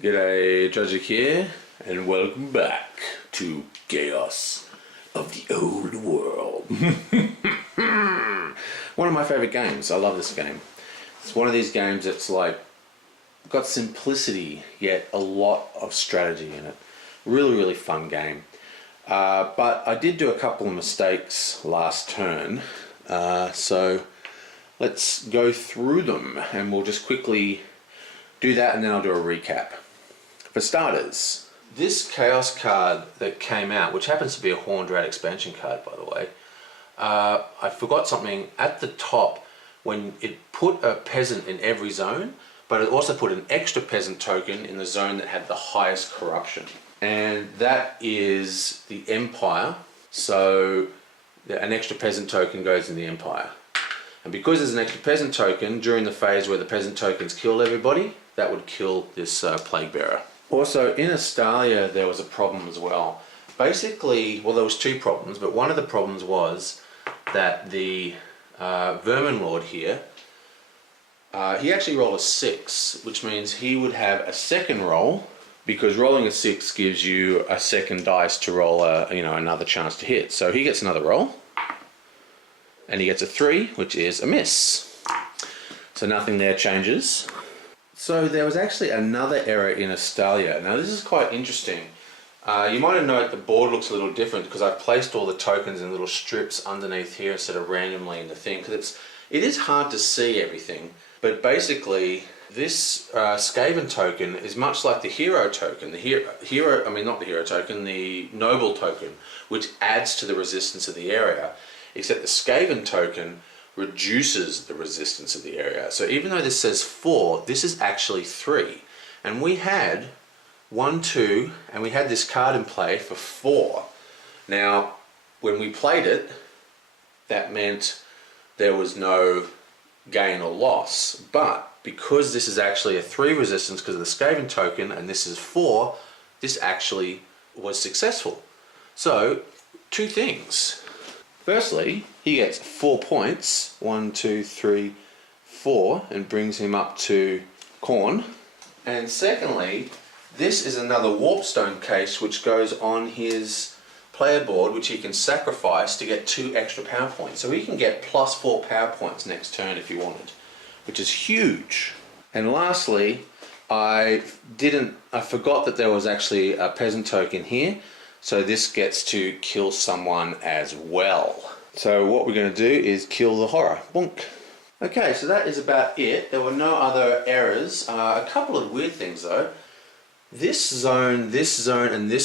G'day, Tragic here, and welcome back to Chaos of the Old World. One of my favourite games. I love this game. It's one of these games that's like got simplicity yet a lot of strategy in it. Really fun game. But I did do a couple of mistakes last turn, so let's go through them and we'll just quickly do that and then I'll do a recap. For starters, this Chaos card that came out, which happens to be a Horned Rat expansion card by the way, I forgot something at the top when it put a peasant in every zone, but it also put an extra peasant token in the zone that had the highest corruption. And that is the Empire, so an extra peasant token goes in the Empire. And because there's an extra peasant token, during the phase where the peasant tokens killed everybody, that would kill this Plague Bearer. Also, in Australia, there was a problem as well. Basically, well, there was two problems, but one of the problems was that the Vermin Lord here, he actually rolled a 6, which means he would have a second roll, because rolling a 6 gives you a second dice to roll another chance to hit. So he gets another roll, and he gets a 3, which is a miss. So nothing there changes. So there was actually another error in Australia. Now this is quite interesting. You might have noticed the board looks a little different because I've placed all the tokens in little strips underneath here instead of randomly in the thing. Because it is hard to see everything. But basically, this Skaven token is much like the hero token. The noble token, which adds to the resistance of the area. Except the Skaven token reduces the resistance of the area. So even though this says 4, this is actually 3. And we had 1, 2, and we had this card in play for 4. Now, when we played it, that meant there was no gain or loss. But because this is actually a 3 resistance because of the Skaven token, and this is 4, this actually was successful. So, two things. Firstly, he gets 4 points, 1, 2, 3, 4, and brings him up to Khorne. And secondly, this is another Warpstone case which goes on his player board, which he can sacrifice to get 2 extra power points. So he can get plus 4 power points next turn if he wanted, which is huge. And lastly, I forgot that there was actually a peasant token here. So this gets to kill someone as well. So what we're going to do is kill the horror. Bonk. Okay, so that is about it. There were no other errors. A couple of weird things though. This zone, and this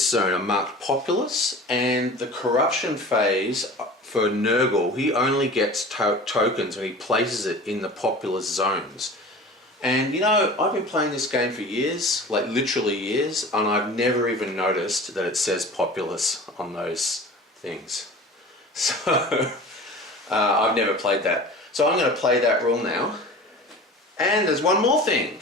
zone are marked populous, and the corruption phase for Nurgle, he only gets tokens when he places it in the populous zones. And you know, I've been playing this game for years, like literally years, and I've never even noticed that it says populous on those things. So, I've never played that. So I'm going to play that rule now. And there's one more thing.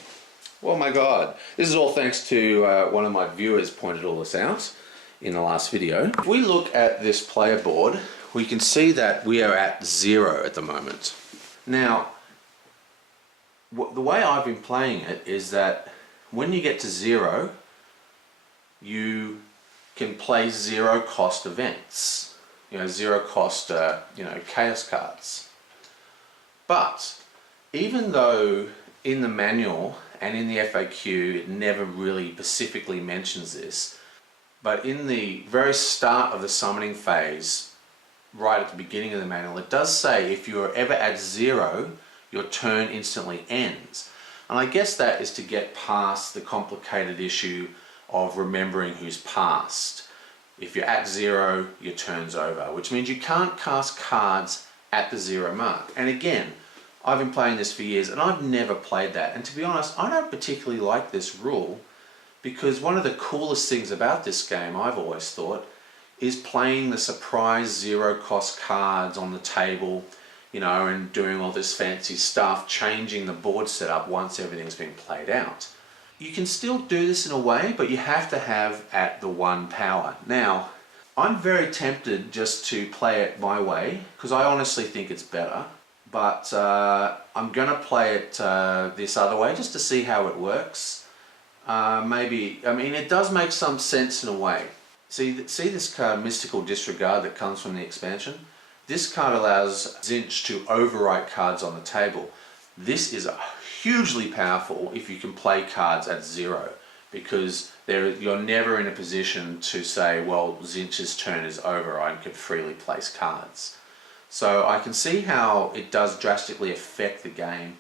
Oh my god. This is all thanks to one of my viewers pointed all this out in the last video. If we look at this player board, we can see that we are at 0 at the moment. Now, the way I've been playing it is that when you get to 0, you can play 0 cost events. 0 cost, chaos cards. But even though in the manual and in the FAQ it never really specifically mentions this, but in the very start of the summoning phase, right at the beginning of the manual, it does say if you're ever at 0, your turn instantly ends. And I guess that is to get past the complicated issue of remembering who's passed. If you're at 0, your turn's over, which means you can't cast cards at the 0 mark. And again, I've been playing this for years and I've never played that. And to be honest, I don't particularly like this rule because one of the coolest things about this game, I've always thought, is playing the surprise 0 cost cards on the table, and doing all this fancy stuff, changing the board setup once everything's been played out. You can still do this in a way, but you have to have at the 1 power. Now, I'm very tempted just to play it my way, because I honestly think it's better, but I'm going to play it this other way, just to see how it works. maybe, I mean, it does make some sense in a way. See this card, Mystical Disregard, that comes from the expansion? This card allows Tzeentch to overwrite cards on the table. This is hugely powerful if you can play cards at 0, because you're never in a position to say, well, Tzeentch's turn is over, I can freely place cards. So I can see how it does drastically affect the game,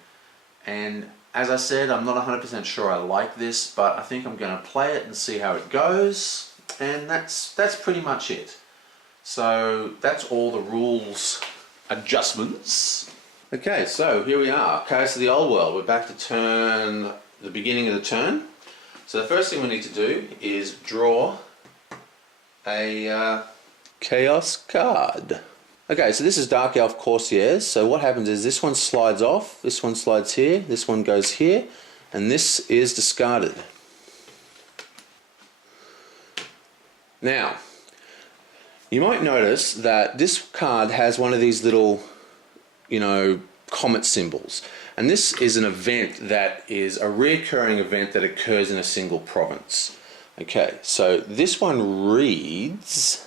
and as I said, I'm not 100% sure I like this, but I think I'm going to play it and see how it goes, and that's pretty much it. So that's all the rules adjustments. Okay, so here we are, Chaos of the Old World. We're back to the beginning of the turn. So the first thing we need to do is draw a Chaos card. Okay, so this is Dark Elf Courtiers. So what happens is this one slides off, this one slides here, this one goes here, and this is discarded. Now, you might notice that this card has one of these little, comet symbols. And this is an event that is a recurring event that occurs in a single province. Okay, so this one reads: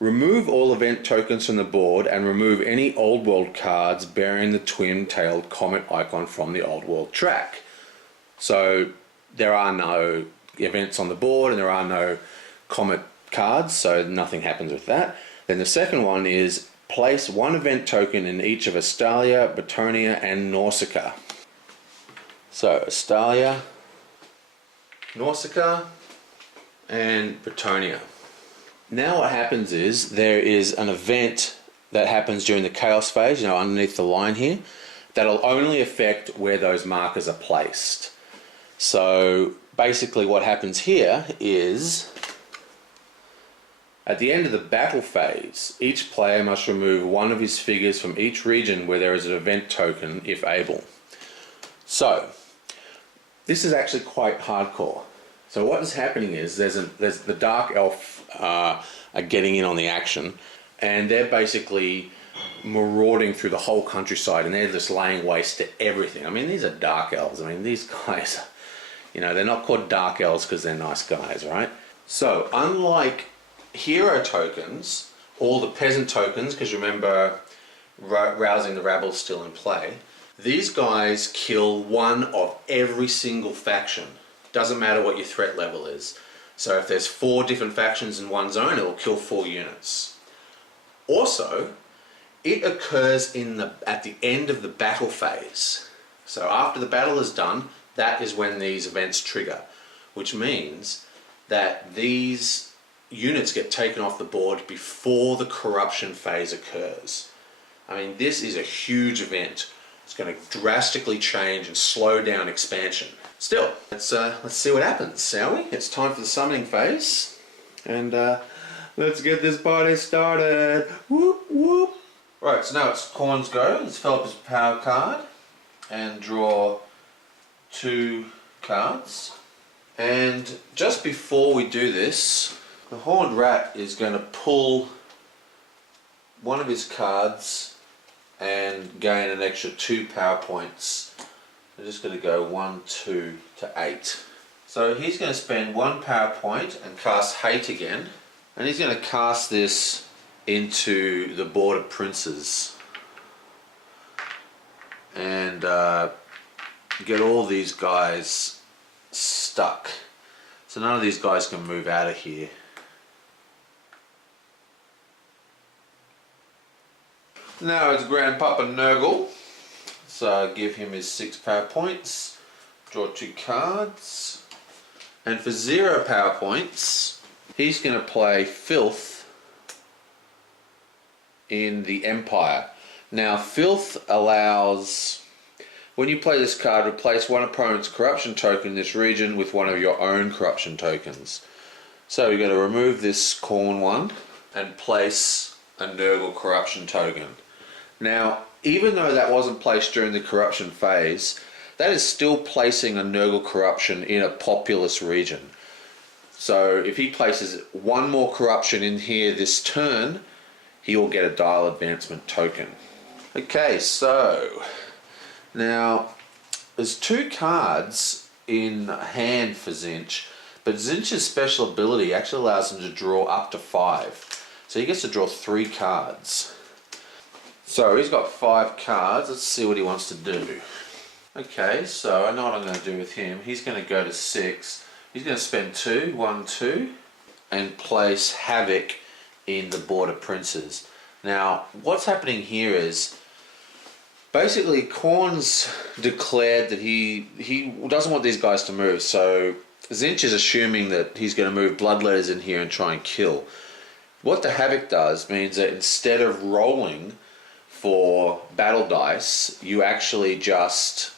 remove all event tokens from the board and remove any Old World cards bearing the twin-tailed comet icon from the Old World track. So there are no events on the board and there are no comet cards, so nothing happens with that. Then the second one is place one event token in each of Astalia, Betonia and Nausicaa. So Astalia, Nausicaa and Betonia. Now what happens is there is an event that happens during the chaos phase, underneath the line here, that'll only affect where those markers are placed. So basically what happens here is, at the end of the battle phase, each player must remove one of his figures from each region where there is an event token, if able. So this is actually quite hardcore. So what is happening is there's the Dark Elf are getting in on the action, and they're basically marauding through the whole countryside, and they're just laying waste to everything. I mean, these are Dark Elves. I mean, these guys, they're not called Dark Elves because they're nice guys, right? So unlike hero tokens, all the peasant tokens, because remember, rousing the rabble is still in play, these guys kill one of every single faction. Doesn't matter what your threat level is. So if there's 4 different factions in one zone, it will kill 4 units. Also, it occurs at the end of the battle phase. So after the battle is done, that is when these events trigger, which means that these units get taken off the board before the corruption phase occurs. I mean, this is a huge event. It's going to drastically change and slow down expansion. Still, let's see what happens, shall we? It's time for the summoning phase, and let's get this party started. Whoop whoop. Right, so now it's Khorne's go. Let's fill up his power card and draw 2 cards. And just before we do this, the Horned Rat is going to pull one of his cards and gain an extra 2 power points. I'm just going to go 1, 2 to 8. So he's going to spend 1 power point and cast Hate again, and he's going to cast this into the Board of Princes and get all these guys stuck. So none of these guys can move out of here. Now it's Grandpapa Nurgle. So give him his 6 power points, draw 2 cards, and for 0 power points, he's going to play Filth in the Empire. Now Filth allows, when you play this card, replace one opponent's corruption token in this region with one of your own corruption tokens. So we're going to remove this Khorne one and place a Nurgle corruption token. Now, even though that wasn't placed during the corruption phase, that is still placing a Nurgle corruption in a populous region. So if he places 1 more corruption in here this turn, he will get a dial advancement token. Okay, so now there's 2 cards in hand for Zinch, but Zinch's special ability actually allows him to draw up to 5. So he gets to draw 3 cards. So he's got 5 cards. Let's see what he wants to do. Okay, so I know what I'm going to do with him. He's going to go to 6. He's going to spend 2, 1, 2, and place Havoc in the Border Princes. Now, what's happening here is basically Korn's declared that he doesn't want these guys to move. So Zinch is assuming that he's going to move Bloodletters in here and try and kill. What the Havoc does means that instead of rolling for battle dice, you actually just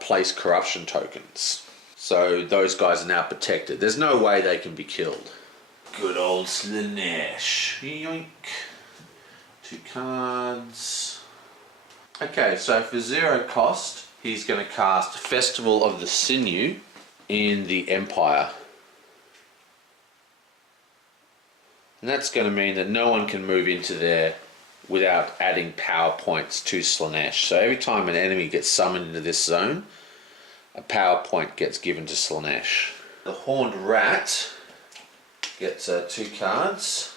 place corruption tokens. So those guys are now protected. There's no way they can be killed. Good old Slanesh. Yoink. 2 cards. Okay, so for 0 cost, he's going to cast Festival of the Sinew in the Empire. And that's going to mean that no one can move into there without adding power points to Slanesh. So every time an enemy gets summoned into this zone, a power point gets given to Slanesh. The Horned Rat gets 2 cards.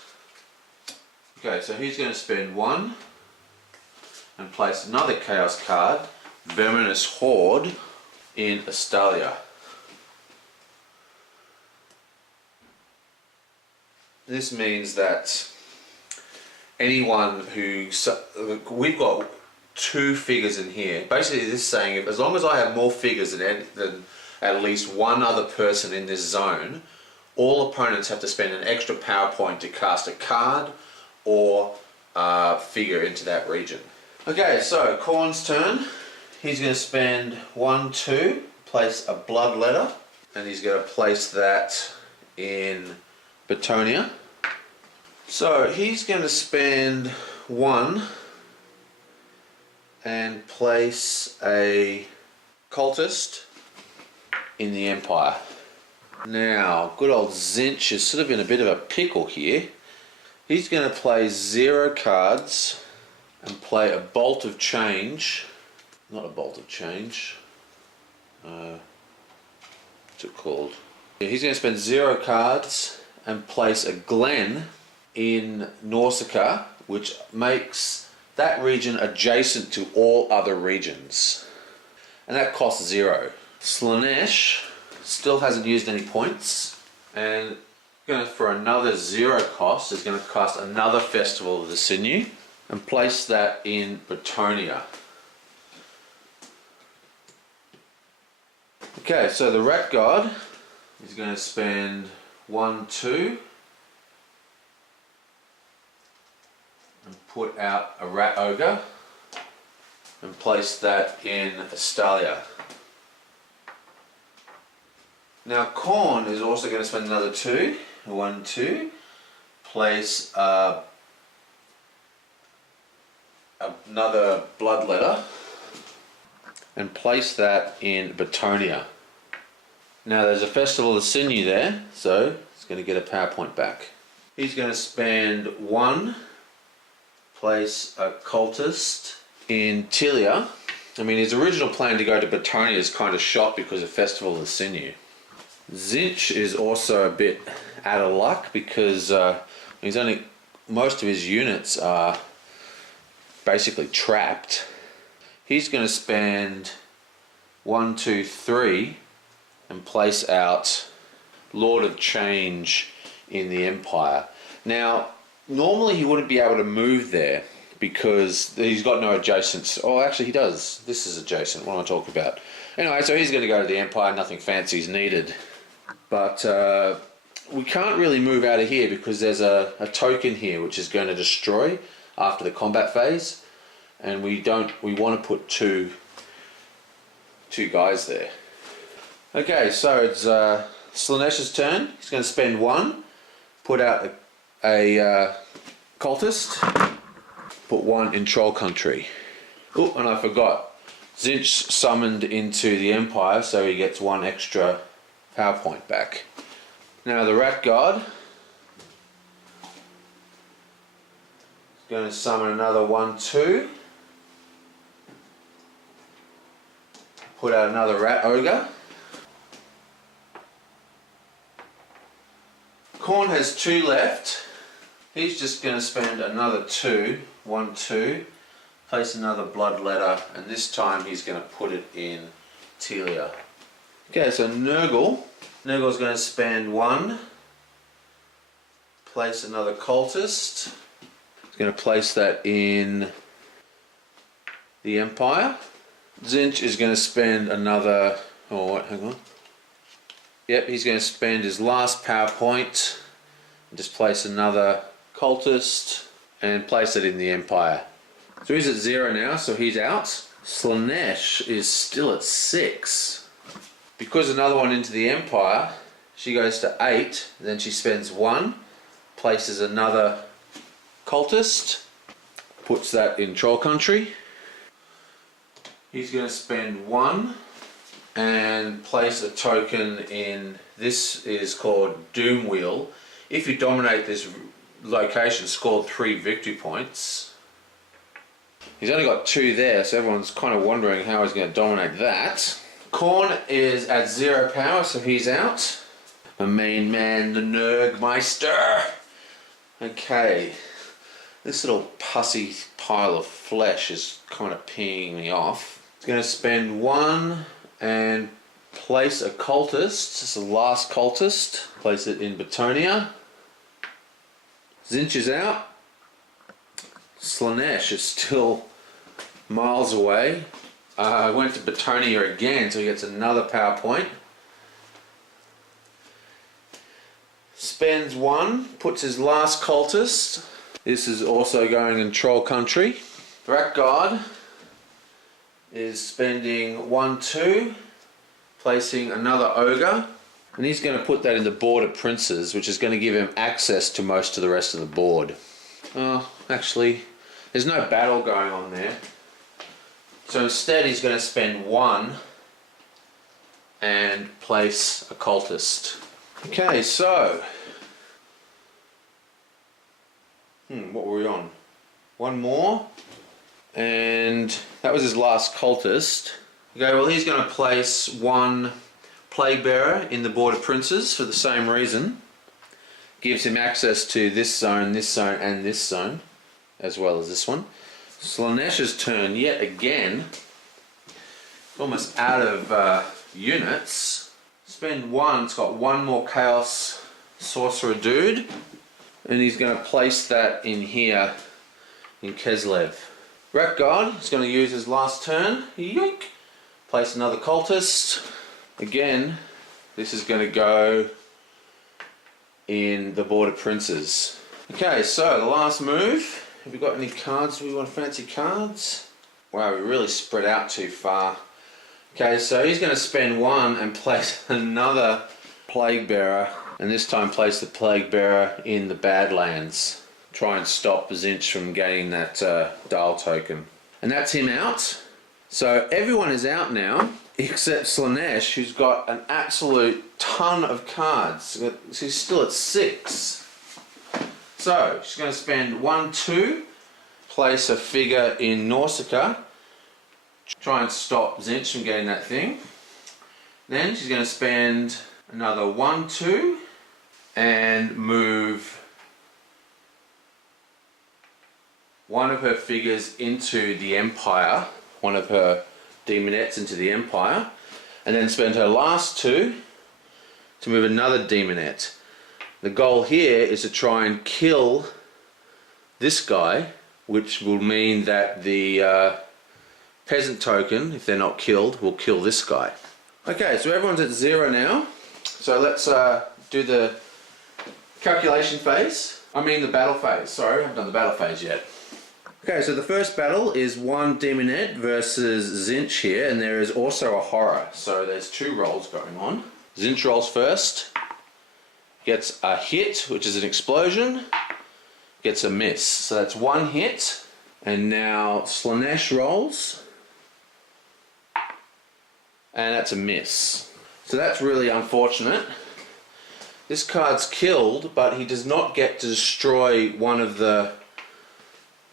Okay, so he's going to spend 1 and place another Chaos card, Verminous Horde, in Astalia. This means that anyone who... we've got 2 figures in here. Basically this is saying if, as long as I have more figures than at least one other person in this zone, all opponents have to spend an extra power point to cast a card or figure into that region. Okay, so Korn's turn. He's going to spend 1, 2, place a Bloodletter, and he's going to place that in Betonia. So he's going to spend 1 and place a Cultist in the Empire. Now, good old Zinch is sort of in a bit of a pickle here. He's going to play 0 cards and play a Bolt of Change. Not a Bolt of Change. What's it called? Yeah, he's going to spend 0 cards and place a Glen in Nausicaa, which makes that region adjacent to all other regions. And that costs 0. Slanesh still hasn't used any points, and for another 0 cost is going to cast another Festival of the Sinew and place that in Betonia. Okay, so the Rat God is going to spend 1, 2 and put out a Rat Ogre and place that in Astalia. Now Korn is also going to spend another 2, 1, 2, place another Bloodletter and place that in Betonia. Now there's a Festival of the Sinew there, so it's going to get a power point back. He's going to spend 1, place a Cultist in Tilia. I mean, his original plan to go to Betonia is kind of shot because of Festival of the Sinew. Zinch is also a bit out of luck because most of his units are basically trapped. He's going to spend 1, 2, 3 and place out Lord of Change in the Empire. Now, normally he wouldn't be able to move there because he's got no adjacents. Oh, actually he does. This is adjacent. What am I talking about? Anyway, so he's going to go to the Empire. Nothing fancy is needed. But we can't really move out of here because there's a token here which is going to destroy after the combat phase, and we want to put two guys there. Okay, so it's Slanesh's turn. He's going to spend 1, put out a Cultist, put 1 in Troll Country. Oh, and I forgot. Zinch summoned into the Empire, so he gets 1 extra power point back. Now the Rat God is going to summon another 1, 2. Put out another Rat Ogre Korn has 2 left. He's just going to spend another 2. 1, 2. Place another blood letter, and this time he's going to put it in Telia. Okay, so Nurgle's going to spend 1. Place another cultist. He's going to place that in the Empire. Zinch is going to spend another... Oh, wait, hang on. Yep, he's going to spend his last power point and just place another cultist and place it in the Empire. So he's at 0 now, so he's out. Slaanesh is still at 6. Because another one into the Empire, she goes to 8, then she spends 1, places another cultist, puts that in Troll Country. He's going to spend 1 and place a token in, this is called Doom Wheel. If you dominate this location, scored 3 victory points. He's only got 2 there, so everyone's kind of wondering how he's going to dominate that. Korn is at 0 power, so he's out. My main man, the Nurgmeister. Okay, this little pussy pile of flesh is kind of peeing me off. He's going to spend 1 and place a cultist. It's the last cultist. Place it in Betonia. Zinch is out. Slaanesh is still miles away. Went to Betonia again, so he gets another power point. Spends 1, puts his last cultist. This is also going in Troll Country. Blackguard is spending 1, 2, placing another ogre, and he's going to put that in the Border Princes, which is going to give him access to most of the rest of the board. Oh, actually, there's no battle going on there. So instead he's going to spend 1 and place a cultist. Okay, so... what were we on? 1 more. And that was his last cultist. Okay, well he's going to place 1 Plague Bearer in the Border Princes for the same reason. Gives him access to this zone, and this zone, as well as this one. Slaanesh's turn yet again. Almost out of units. Spend 1, it's got 1 more Chaos Sorcerer dude. And he's going to place that in here in Keslev. Blackguard is going to use his last turn. Yoink! Place another cultist. Again, this is going to go in the Border Princes. Okay, so the last move. Have we got any cards? Do we want fancy cards? Wow, we really spread out too far. Okay, so he's going to spend 1 and place another Plague Bearer. And this time place the Plague Bearer in the Badlands. Try and stop Zinch from getting that Dahl token. And that's him out. So everyone is out now, except Slaanesh, who's got an absolute ton of cards. She's still at 6. So she's going to spend 1, 2, place a figure in Nausicaa, try and stop Zinch from getting that thing. Then she's going to spend another 1, 2, and move 1 of her figures into the Empire, 1 of her demonettes into the Empire, and then spend her last 2 to move another demonette. The goal here is to try and kill this guy, which will mean that the peasant token, if they're not killed, will kill this guy. Okay, so everyone's at 0 now. So let's do the calculation phase. I mean the battle phase. Sorry, I haven't done the battle phase yet. Okay, so the first battle is 1 demonette versus Zinch here, and there is also a horror. So there's 2 rolls going on. Zinch rolls first, gets a hit, which is an explosion, gets a miss. So that's 1 hit, and now Slaanesh rolls, and that's a miss. So that's really unfortunate. This card's killed, but he does not get to destroy one of the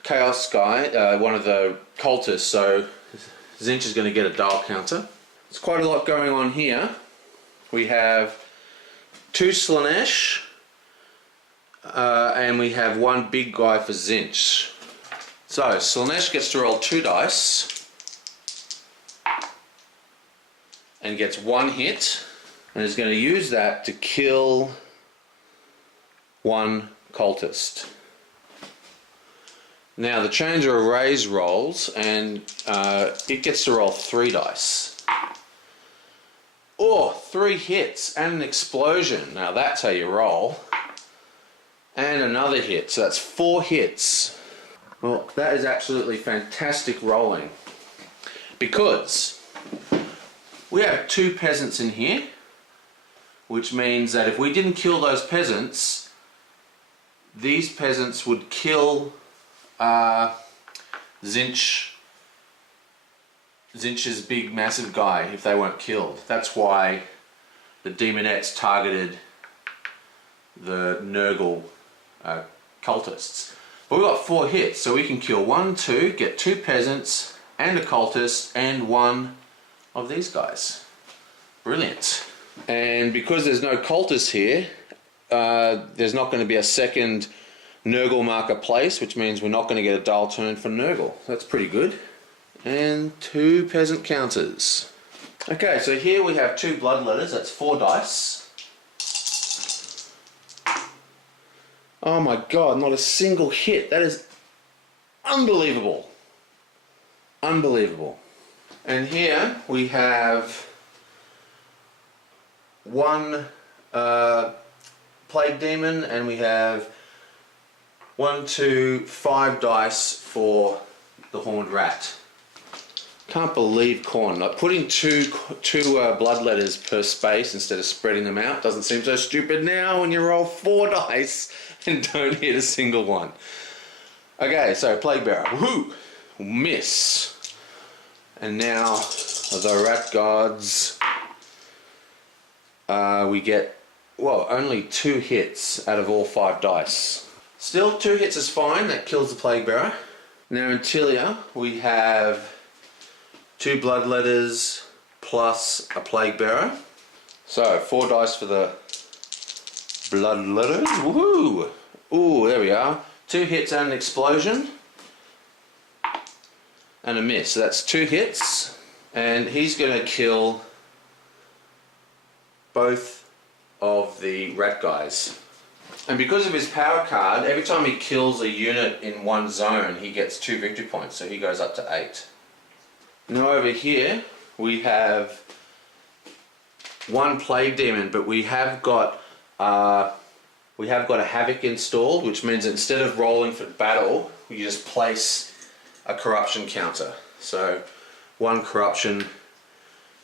Chaos guy, one of the cultists, so Zinch is going to get a dial counter. There's quite a lot going on here. We have 2 Slaanesh, And we have one big guy for Zinch. So Slanesh gets to roll 2 dice and gets 1 hit, and is going to use that to kill 1 cultist. Now the chains are raise rolls, and it gets to roll 3 dice. Oh, 3 hits and an explosion. Now that's how you roll. And another hit, so that's 4 hits. Well, that is absolutely fantastic rolling. Because we have 2 peasants in here, which means that if we didn't kill those peasants, these peasants would kill Zinch's big massive guy if they weren't killed. That's why the demonettes targeted the Nurgle cultists. But we've got 4 hits, so we can kill 1, 2, get 2 peasants and a cultist and 1 of these guys. Brilliant. And because there's no cultists here, there's not going to be a second Nurgle marker place, which means we're not going to get a dull turn for Nurgle. That's pretty good. And 2 peasant counters. Okay, so here we have 2 bloodletters, that's 4 dice. Oh my god, not a single hit. That is unbelievable. Unbelievable. And here we have 1 plague demon, and we have 1, 2, 5 dice for the horned rat. Can't believe Khorne. Like putting two bloodletters per space instead of spreading them out doesn't seem so stupid now when you roll 4 dice and don't hit a single one. Okay, so Plague Bearer. Woohoo! Miss. And now the rat gods. We get, well, only 2 hits out of all 5 dice. Still, 2 hits is fine. That kills the Plague Bearer. Now in Tilia, we have 2 bloodletters plus a Plague Bearer. So 4 dice for the bloodletters. Woohoo! Ooh, there we are. 2 hits and an explosion. And a miss. So that's 2 hits. And he's going to kill both of the rat guys. And because of his power card, every time he kills a unit in one zone, he gets 2 victory points. So he goes up to 8. Now over here we have 1 plague demon, but we have got a havoc installed, which means instead of rolling for battle, you just place a corruption counter. So 1 corruption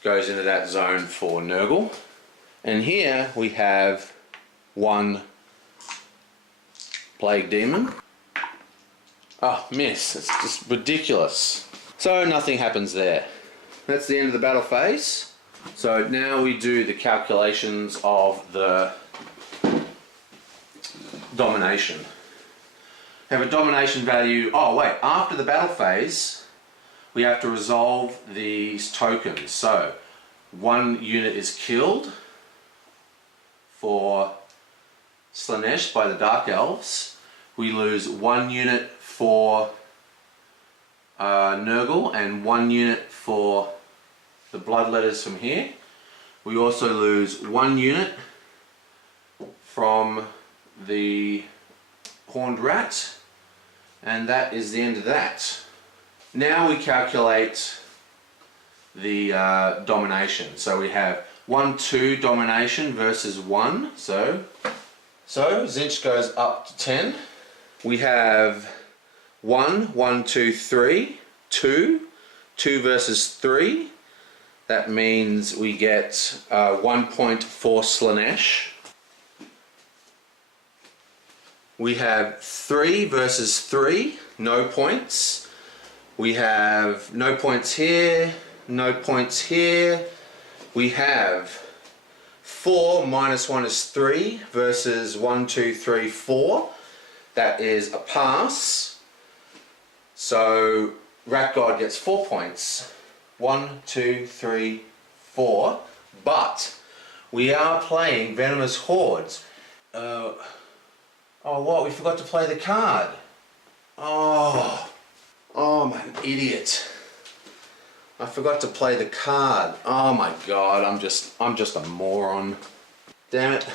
goes into that zone for Nurgle. And here we have 1 plague demon. Oh, miss. It's just ridiculous. So nothing happens there. That's the end of the battle phase. So now we do the calculations of the domination. Have a domination value. Oh wait, after the battle phase we have to resolve these tokens. So 1 unit is killed for Slanesh by the Dark Elves. We lose 1 unit for Nurgle and 1 unit for the bloodletters from here. We also lose 1 unit from the horned rat, and that is the end of that. Now we calculate the domination. So we have 1, 2 domination versus 1. So Zinch goes up to 10. We have 1, 1, 2, 3, 2, 2 versus 3. That means we get 1 point for Slanesh. We have 3 versus 3, no points. We have no points here, no points here. We have 4 minus 1 is 3 versus 1, 2, 3, 4. That is a pass. So Rat God gets 4 points. 1, 2, 3, 4. But we are playing Venomous Hordes. Oh, what? We forgot to play the card. Oh, I'm an idiot. I forgot to play the card. Oh my god, I'm just a moron. Damn it.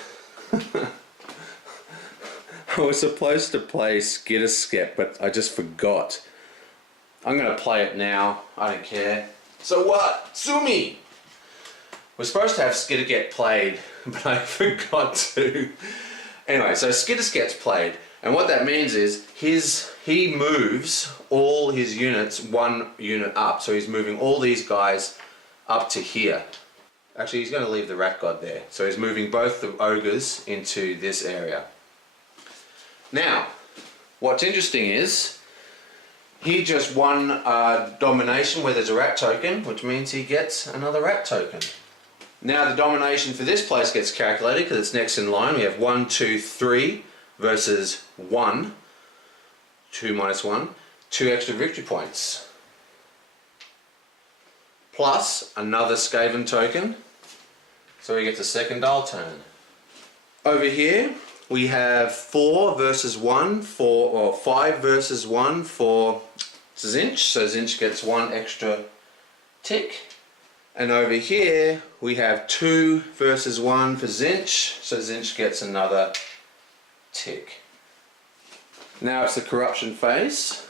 I was supposed to play Skitter-Skep, but I just forgot. I'm gonna play it now. I don't care. So what? Sue me! We're supposed to have Skitter-Get played, but I forgot to. Anyway, so Skitter-Sket's played, and what that means is he moves all his units one unit up. So he's moving all these guys up to here. Actually, he's going to leave the rat god there. So he's moving both the ogres into this area. Now, what's interesting is he just won Domination where there's a rat token, which means he gets another rat token. Now the domination for this place gets calculated because it's next in line. We have 1, 2, 3 versus 1. 2 minus 1. 2 extra victory points. Plus another Skaven token. So he gets a second dial turn. Over here we have 4 versus 1 or 5 versus 1 for Zinch. So Zinch gets 1 extra tick. And over here we have 2 versus 1 for Zinch, so Zinch gets another tick. Now it's the corruption phase.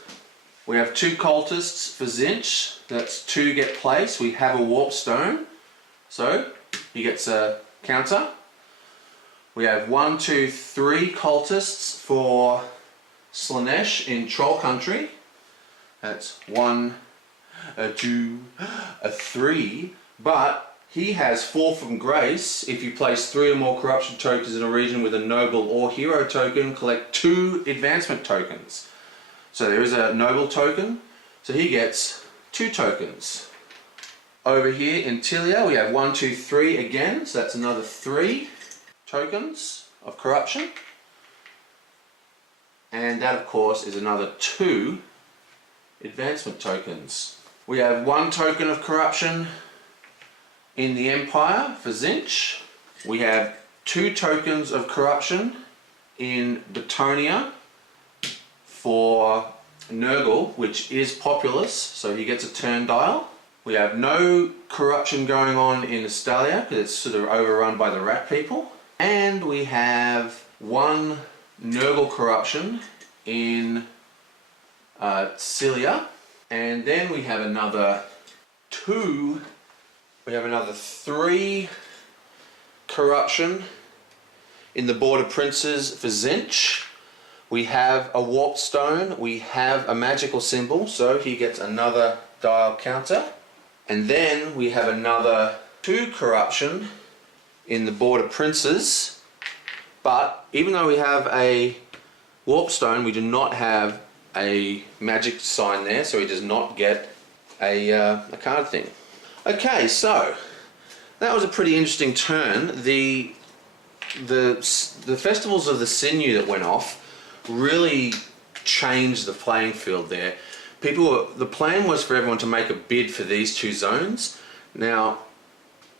We have 2 cultists for Zinch, that's 2 get placed. We have a warp stone, so he gets a counter. We have 1, 2, 3 cultists for Slaanesh in Troll Country. That's 1, 2, 3, but he has 4 from Grace. If you place 3 or more corruption tokens in a region with a noble or hero token, collect 2 advancement tokens. So there is a noble token, so he gets 2 tokens. Over here in Tilia we have 1, 2, 3 again, so that's another 3 tokens of corruption. And that of course is another 2 advancement tokens. We have 1 token of corruption in the Empire for Zinch. We have 2 tokens of corruption in Betonia for Nurgle, which is populous, so he gets a turn dial. We have no corruption going on in Estalia because it's sort of overrun by the rat people. And we have 1 Nurgle corruption in Cilia. And then we have another 3 corruption in the Border Princes for Zinch. We have a warp stone, we have a magical symbol, so he gets another dial counter. And then we have another 2 corruption in the Border Princes, but even though we have a warp stone, we do not have a magic sign there, so he does not get a card thing. Okay, so that was a pretty interesting turn. The festivals of the sinew that went off really changed the playing field there. The plan was for everyone to make a bid for these 2 zones. Now,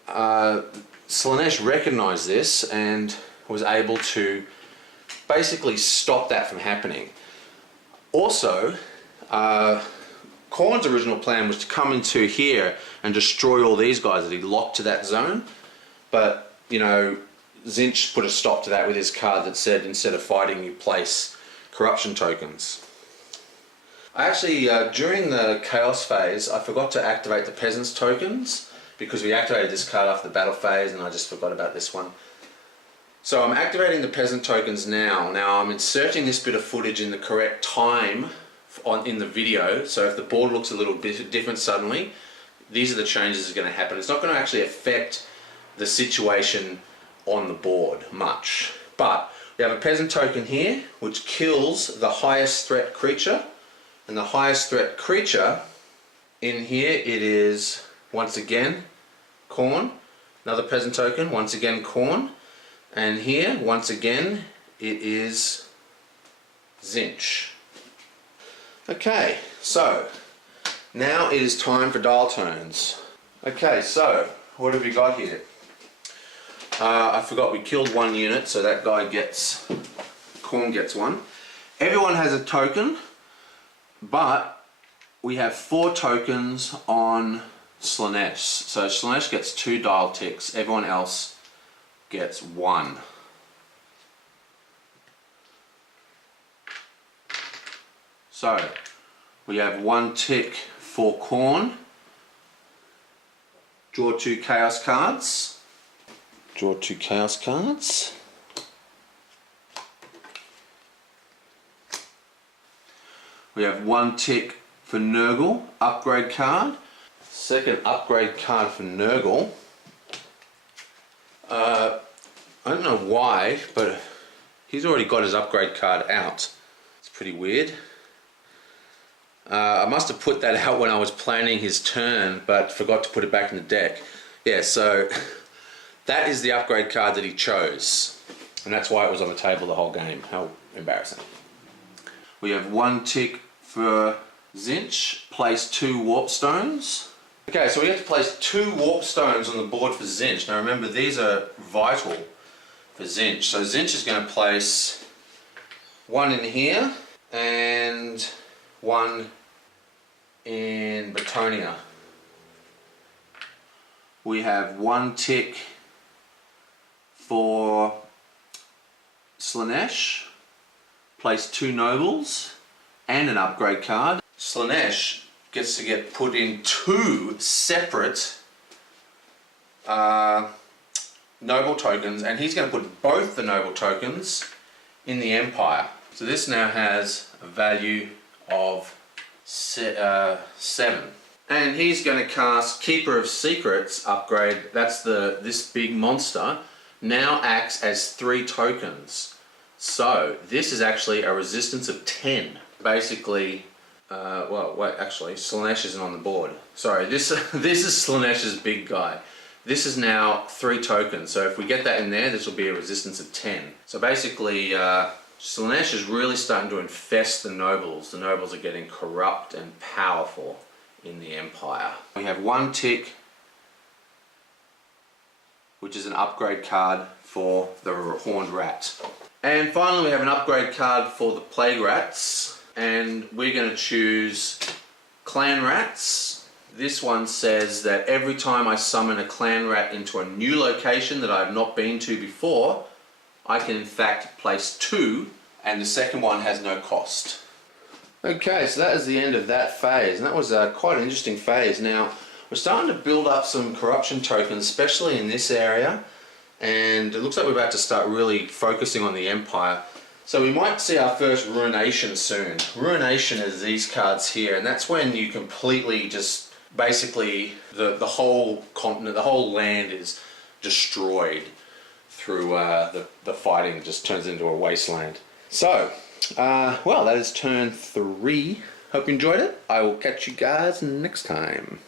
Slaanesh recognised this and was able to basically stop that from happening. Also, Khorne's original plan was to come into here and destroy all these guys that he locked to that zone, but you know, Zinch put a stop to that with his card that said instead of fighting you place corruption tokens. I actually, during the chaos phase, I forgot to activate the peasants tokens because we activated this card after the battle phase and I just forgot about this one. So I'm activating the peasant tokens now. Now I'm inserting this bit of footage in the correct time in the video, so if the board looks a little bit different suddenly, these are the changes that are going to happen. It's not going to actually affect the situation on the board much, but we have a peasant token here which kills the highest threat creature, and the highest threat creature in here, it is once again Khorne. Another peasant token, once again Khorne, and here once again it is Zinch. Okay, so now it is time for dial turns. Okay, so what have we got here? I forgot we killed 1 unit, so that guy gets Khorne gets one. Everyone has a token, but we have 4 tokens on Slaanesh. So Slaanesh gets 2 dial ticks, everyone else gets 1. So we have 1 tick for Khorne. Draw 2 chaos cards. Draw 2 chaos cards. We have 1 tick for Nurgle, upgrade card. Second upgrade card for Nurgle. I don't know why, but he's already got his upgrade card out. It's pretty weird. I must have put that out when I was planning his turn, but forgot to put it back in the deck. Yeah, so that is the upgrade card that he chose. And that's why it was on the table the whole game. How embarrassing. We have 1 tick for Tzeentch. Place 2 warp stones. Okay, so we have to place 2 warp stones on the board for Tzeentch. Now remember, these are vital for Tzeentch. So Tzeentch is going to place 1 in here and 1 in Betonia. We have 1 tick for Slaanesh. Place 2 nobles and an upgrade card. Slaanesh gets to get put in 2 separate noble tokens, and he's going to put both the noble tokens in the Empire. So this now has a value of 7. And he's going to cast Keeper of Secrets upgrade. That's this big monster now acts as 3 tokens. So this is actually a resistance of 10. Basically, well, wait, actually, Slaanesh isn't on the board. Sorry, this is Slaanesh's big guy. This is now 3 tokens. So if we get that in there, this will be a resistance of 10. So basically, Slaanesh is really starting to infest the nobles. The nobles are getting corrupt and powerful in the Empire. We have 1 tick, which is an upgrade card for the Horned Rat. And finally we have an upgrade card for the Plague Rats, and we're going to choose Clan Rats. This one says that every time I summon a Clan Rat into a new location that I have not been to before, I can in fact place 2, and the second one has no cost. Okay, so that is the end of that phase, and that was quite an interesting phase. Now, we're starting to build up some corruption tokens, especially in this area, and it looks like we're about to start really focusing on the Empire. So we might see our first Ruination soon. Ruination is these cards here, and that's when you completely just, basically, the whole continent, the whole land is destroyed through the fighting. Just turns into a wasteland. So, well, that is turn 3. Hope you enjoyed it. I will catch you guys next time.